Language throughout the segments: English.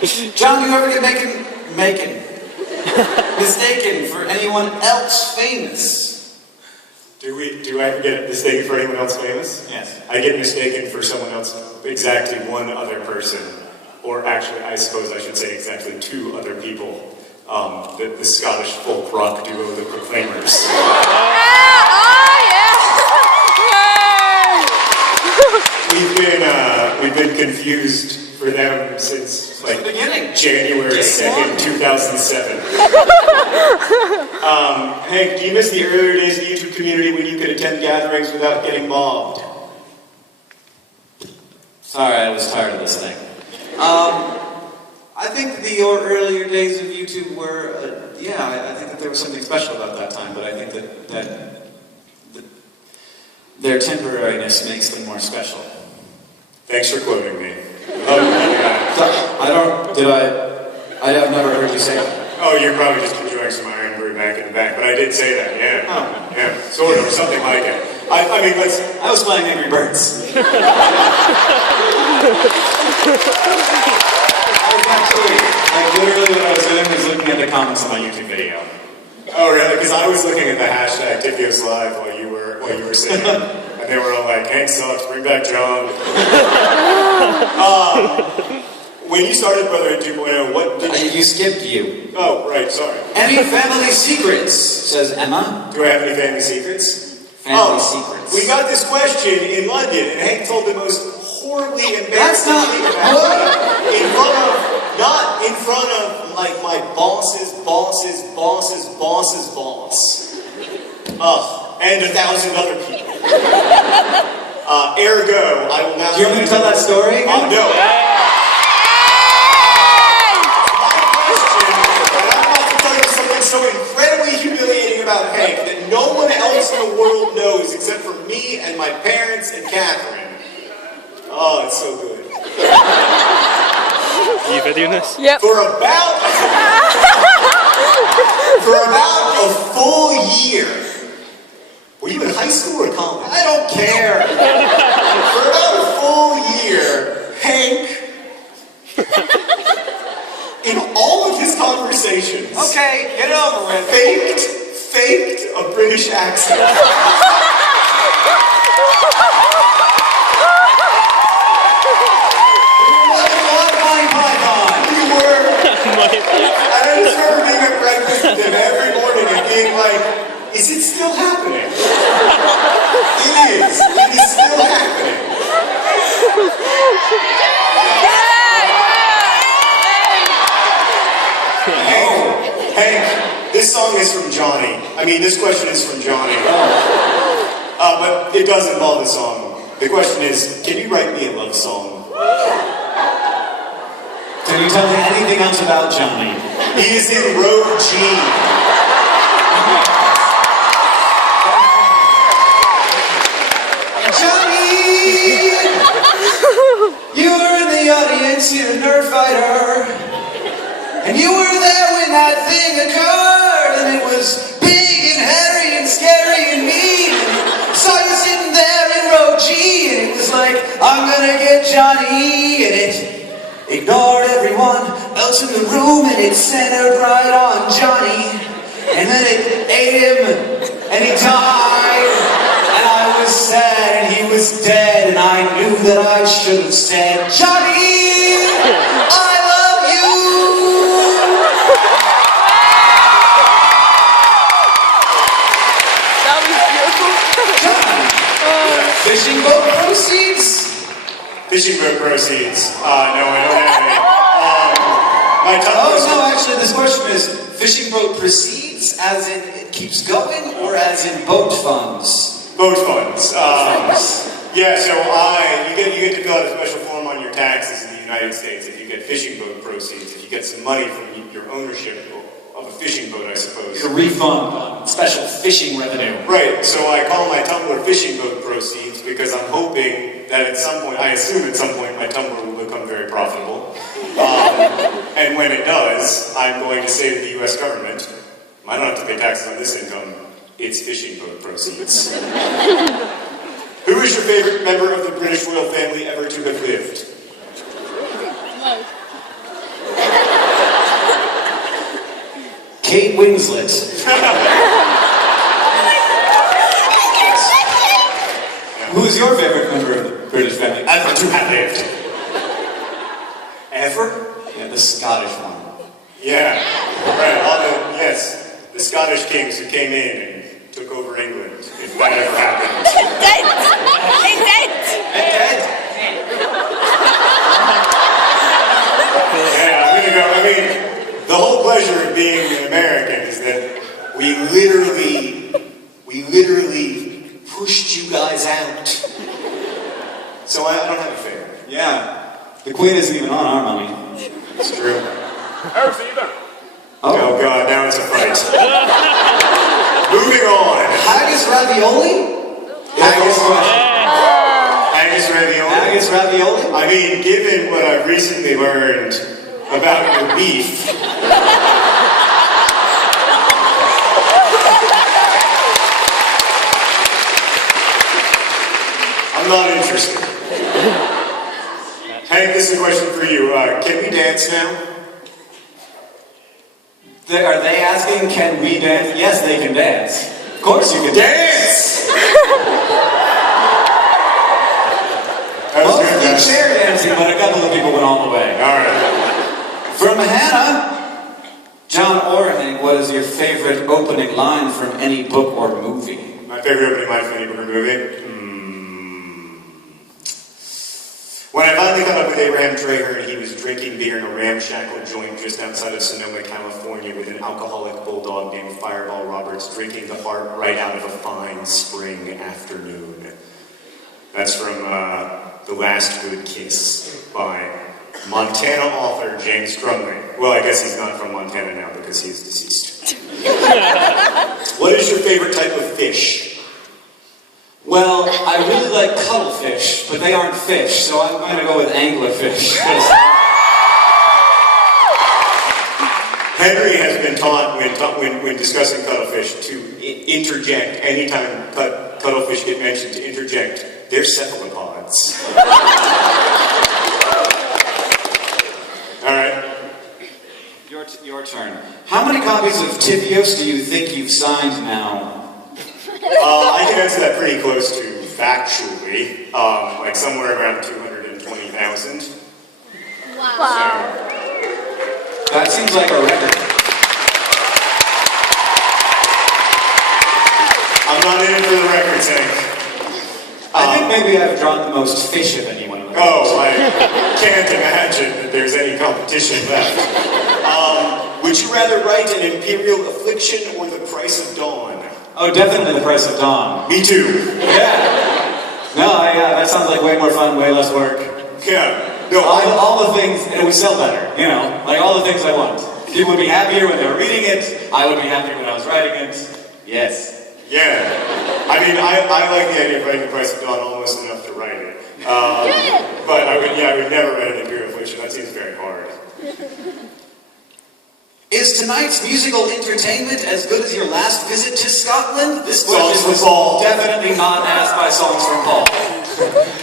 John, do you ever get mistaken for anyone else famous? Do I ever get mistaken for anyone else famous? Yes. I get mistaken for someone else, exactly one other person. Or actually, I suppose I should say exactly two other people. The Scottish folk rock duo, the Proclaimers. We've been confused for them since like January 2nd, 2007. Hank, do you miss the earlier days of the YouTube community when you could attend gatherings without getting mobbed? Sorry, I was tired of this thing. I think the earlier days of YouTube were, I think that there was something special about that time, but I think that their temporariness makes them more special. Thanks for quoting me. I've never heard you say that. Oh, you're probably just enjoying some Iron Brew back in the back, but I did say that, yeah. Oh. Yeah, sort of, or something like it. I was playing Angry Birds. Literally what I was doing was looking at the comments on my YouTube video. Oh, really? Because I was looking at the hashtag Tifios Live while you were singing, and they were all like, "Hank sucks, bring back John." When you started Brotherhood 2.0, what did you... You skipped you. Oh, right, sorry. Any family secrets, says Emma. Do I have any family secrets? Family secrets. We got this question in London, and Hank told the most horribly embarrassing thing about me not in front of like my boss's boss. And 1,000 other people. Ergo, I will now... Do you want me to tell that story again? No. So incredibly humiliating about Hank that no one else in the world knows except for me and my parents and Catherine. Oh, it's so good. Are you videoing this? Yep. For about a full year. Were you in high school or college? I don't care. For about a full year, Hank, in all of his conversations, okay, get it over with. Faked a British accent. I just remember being at breakfast with him every morning and being like, is it still happening? It is still happening. Hank, this song is from Johnny. I mean, this question is from Johnny. But it does involve a song. The question is, can you write me a love song? Can you tell me anything else about Johnny? He is in row G. Johnny! You were in the audience, you're a nerd fighter. And you were there when that thing occurred. And it was big and hairy and scary and mean. Saw you sitting there in row G. And it was like, I'm gonna get Johnny. And it ignored everyone else in the room, and it centered right on Johnny. And then it ate him, and he died. And I was sad, and he was dead, and I knew that I should have said, Johnny, I love you. That was beautiful. John, fishing boat proceeds? Fishing boat proceeds. No, I don't have any. Actually, this question is fishing boat proceeds, as in it keeps going, or as in boat funds? Boat funds. Yeah, so you get to fill out a special form on your taxes in the United States if you get fishing boat proceeds, if you get some money from your ownership of a fishing boat, I suppose. A refund on special fishing revenue. Right, so I call my Tumblr fishing boat proceeds because I'm hoping that at some point, I assume at some point my Tumblr will become very profitable. And when it does, I'm going to say to the US government, I don't have to pay taxes on this income, it's fishing boat proceeds. Who is your favorite member of the British royal family ever to have lived? Kate Winslet. Who's your favorite member of the British family? Ever to have lived. Ever? Yeah, the Scottish one. Yeah, right. All the Scottish kings who came in and took over England, if that ever happened. Yeah, I'm gonna go. I mean, the whole pleasure of being an American is that we literally pushed you guys out. So I don't have a favorite. Yeah. The Queen isn't even on our money. It's true. Oh. Oh God, now it's a fight. Moving on. Haggis ravioli? Haggis ravioli. Haggis ravioli? I mean, given what I've recently learned about your beef, I'm not interested. Hank, this is a question for you. Can we dance now? Are they asking, can we dance? Yes, they can dance. Of course you can Dance! That was Most good, of guys. chair dancing, but a couple of people went all the way. All right. From Hannah, John or Hank, what is your favorite opening line from any book or movie? My favorite opening line from any book or movie? When I finally caught up with Abraham Traherne, he was drinking beer in a ramshackle joint just outside of Sonoma, California, with an alcoholic bulldog named Fireball Roberts drinking the heart right out of a fine spring afternoon. That's from The Last Good Kiss by Montana author James Crumley. Well, I guess he's not from Montana now because he's deceased. What is your favorite type of fish? Well, I really like cuttlefish, but they aren't fish, so I'm going to go with anglerfish. Henry has been taught when discussing cuttlefish to interject anytime cuttlefish get mentioned, to interject, they're cephalopods. All right. Your turn. How many copies of Tibios do you think you've signed now? I can answer that pretty close to factually, like somewhere around 220,000. Wow. That seems like a record. I'm not in it for the record sake. I think maybe I've drawn the most fish of anyone. Oh, I can't imagine that there's any competition left. Would you rather write an imperial affliction or the price of dawn? Oh, definitely the price of dawn. Me too. Yeah. No, that sounds like way more fun, way less work. Yeah. No, all the things, and it would sell better, you know, like all the things I want. People would be happier when they were reading it. I would be happier when I was writing it. Yes. Yeah. I mean, I like the idea of writing the price of dawn almost enough to write it. But I would never write an imperial affliction. That seems very hard. Is tonight's musical entertainment as good as your last visit to Scotland? This Songs question from was Paul. definitely not asked by Songs from Paul.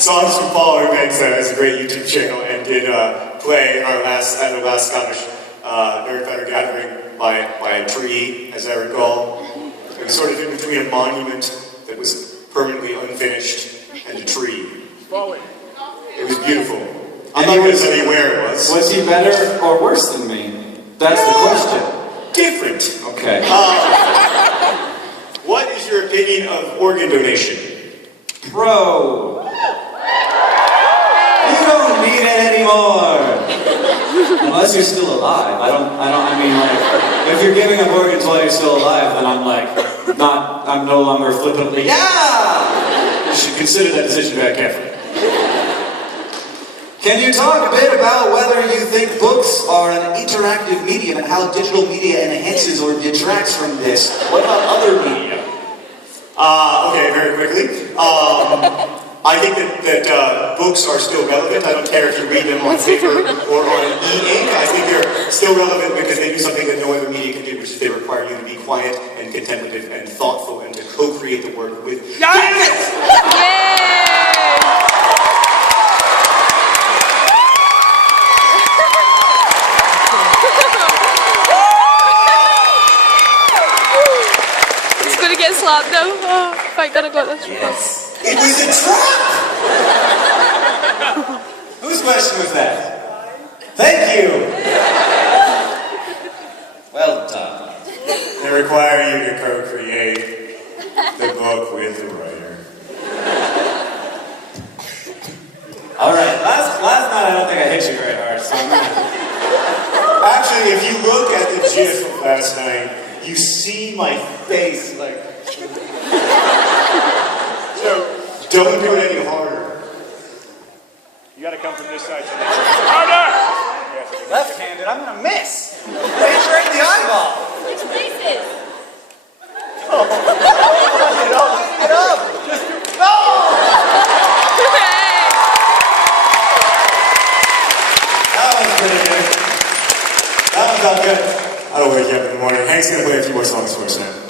Songs from Paul, who makes a great YouTube channel and did play at our last Scottish Nerdfighter gathering by a tree, as I recall. It was sort of in between a monument that was permanently unfinished and a tree. It was beautiful. I'm not going to tell you where it was. Was he better or worse than me? That's the question. Different. Okay. What is your opinion of organ donation? Bro. You don't need it anymore. Unless you're still alive. I mean, like, if you're giving up organs while you're still alive, then I'm no longer flippantly, yeah! You should consider that decision very carefully. Can you talk a bit about whether you think books are an interactive medium and how digital media enhances or detracts from this? What about other media? Okay, very quickly. I think that books are still relevant. I don't care if you read them on paper or on e-ink. I think they're still relevant because they do something that no other media can do, which is they require you to be quiet and contemplative and thoughtful and to co-create the work with... laugh now. Oh, thank God I got this. Yes. It was a trap! Whose question was that? Thank you! Well done. They require you to co-create the book with the writer. Alright, last night I don't think I hit you very hard, so I'm gonna... Actually, if you look at the GIF of last night, you see my face, like... So, don't do it any harder. You gotta come from this side. Harder! Left-handed, I'm gonna miss! Hit right in the eyeball! Which places? Get up! Just no! That was pretty good. That was all good. I'll wake you up in the morning. Hank's gonna play a few more songs for us now.